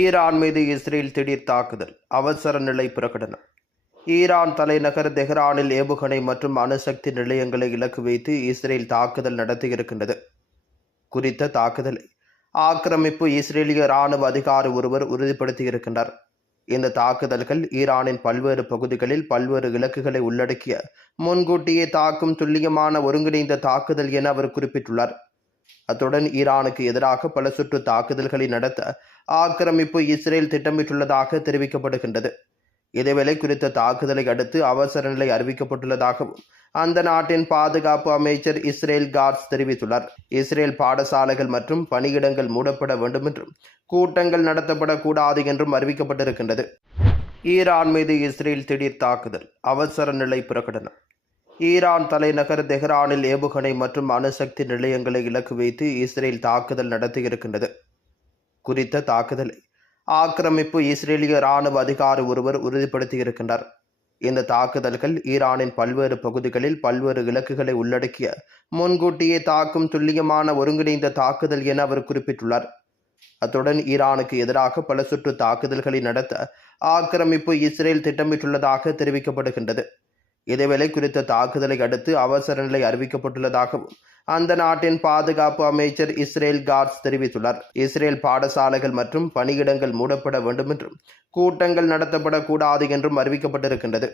Iran மீது Israel திடீர் தாக்குதல் அவசர நிலை பிரகடனம். ஈரான் தலைநகர் தெஹ்ரானில் ஏவுகணை மற்றும் அணுசக்தி நிலையங்களை இலக்கு வைத்து இஸ்ரேல் தாக்குதல் நடத்தியிருக்கின்றது. குறித்த தாக்குதலை ஆக்கிரமிப்பு இஸ்ரேலிய இராணுவ அதிகாரி ஒருவர் உறுதிப்படுத்தியிருக்கின்றார். இந்த தாக்குதல்கள் ஈரானின் பல்வேறு பகுதிகளில் பல்வேறு இலக்குகளை உள்ளடக்கிய முன்கூட்டியே தாக்கும் துல்லியமான ஒருங்கிணைந்த தாக்குதல் என அவர் குறிப்பிட்டுள்ளார். அத்துடன் ஈரானுக்கு எதிராக பல சுற்று தாக்குதல்களை நடத்த ஆக்கிரமிப்பு இஸ்ரேல் திட்டமிட்டுள்ளதாக தெரிவிக்கப்படுகின்றது. இதேவேளை குறித்த தாக்குதலை அடுத்து அவசர நிலை அறிவிக்கப்பட்டுள்ளதாகவும் அந்த நாட்டின் பாதுகாப்பு அமைச்சர் இஸ்ரேல் கார்ட்ஸ் தெரிவித்துள்ளார். இஸ்ரேல் பாடசாலைகள் மற்றும் பணியிடங்கள் மூடப்பட வேண்டும் என்றும் கூட்டங்கள் நடத்தப்படக்கூடாது என்றும் அறிவிக்கப்பட்டிருக்கின்றது. ஈரான் மீது இஸ்ரேல் திடீர் தாக்குதல் அவசர நிலை பிரகடனம். ஈரான் தலைநகர் தெஹ்ரானில் ஏவுகணை மற்றும் அணுசக்தி நிலையங்களை இலக்கு வைத்து இஸ்ரேல் தாக்குதல் நடத்தியிருக்கின்றது. குறித்த தாக்குதலை ஆக்கிரமிப்பு இஸ்ரேலிய இராணுவ அதிகாரி ஒருவர் உறுதிப்படுத்தியிருக்கின்றார். இந்த தாக்குதல்கள் ஈரானின் பல்வேறு பகுதிகளில் பல்வேறு இலக்குகளை உள்ளடக்கிய முன்கூட்டியே தாக்கும் துல்லியமான ஒருங்கிணைந்த தாக்குதல் என அவர் குறிப்பிட்டுள்ளார். அத்துடன் ஈரானுக்கு எதிராக பல சுற்று தாக்குதல்களை நடத்த ஆக்கிரமிப்பு இஸ்ரேல் திட்டமிட்டுள்ளதாக தெரிவிக்கப்படுகின்றது. இதேவேளை குறித்த தாக்குதலை அடுத்து அவசர நிலை அறிவிக்கப்பட்டுள்ளதாகவும் அந்த நாட்டின் பாதுகாப்பு அமைச்சர் இஸ்ரேல் கார்ஸ் தெரிவித்துள்ளார். இஸ்ரேல் பாடசாலைகள் மற்றும் பணியிடங்கள் மூடப்பட வேண்டும் என்றும் கூட்டங்கள் நடத்தப்படக்கூடாது என்றும் அறிவிக்கப்பட்டிருக்கின்றது.